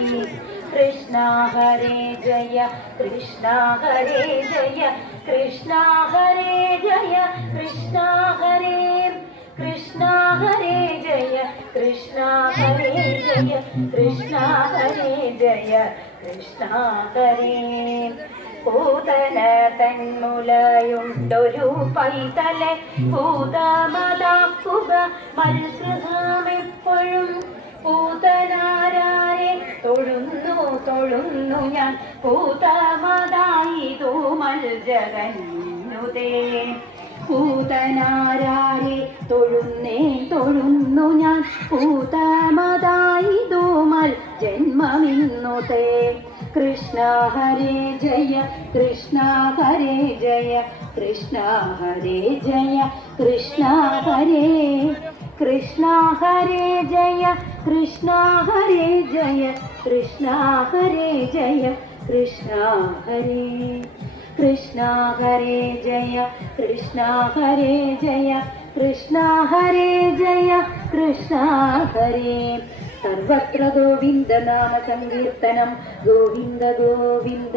कृष्णा हरे जय कृष्णा हरे जय कृष्णा हरे जय कृष्णा हरे कृष्णा हरे जय कृष्णा हरे जय कृष्णा हरे जय कृष्णा हरे പൂതന തന്മുലയുണ്ടൊരു പൈതലെ ഭൂതമതാക്കുക മത്സൃഹമെപ്പോഴും പൂതനാരാരെ തൊഴുന്നു ഞാൻ പൂതമതായിതു മൽജഗന്നുതേ പൂതനാരാരെ തൊഴുന്നു ഞാൻ പൂതമതായിതു മൽ ജന്മമിന്നുതേ कृष्णा हरे जय कृष्णा हरे जय कृष्णा हरे जय कृष्णा हरे कृष्णा हरे जय कृष्णा हरे जय कृष्णा हरे जय कृष्णा हरे कृष्णा हरे जय कृष्णा हरे जय कृष्णा हरे जय कृष्णा हरे सर्वत्र गोविन्द नाम संकीर्तनं गोविन्द गोविन्द।